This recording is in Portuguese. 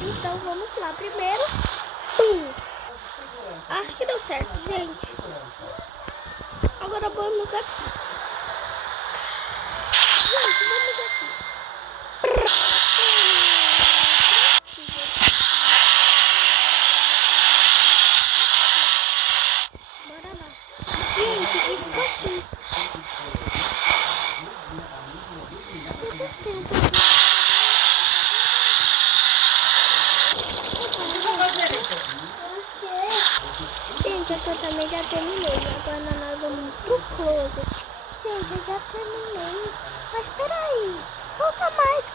Então vamos lá. Primeiro, pum. Acho que deu certo, gente. Agora vamos aqui. Gente, vamos aqui. Bora lá. Gente, e ficou assim. Vocês têm um pouquinho. Gente, aqui eu também já terminei. Agora nós vamos pro closet. Gente, eu já terminei. Mas peraí, falta mais.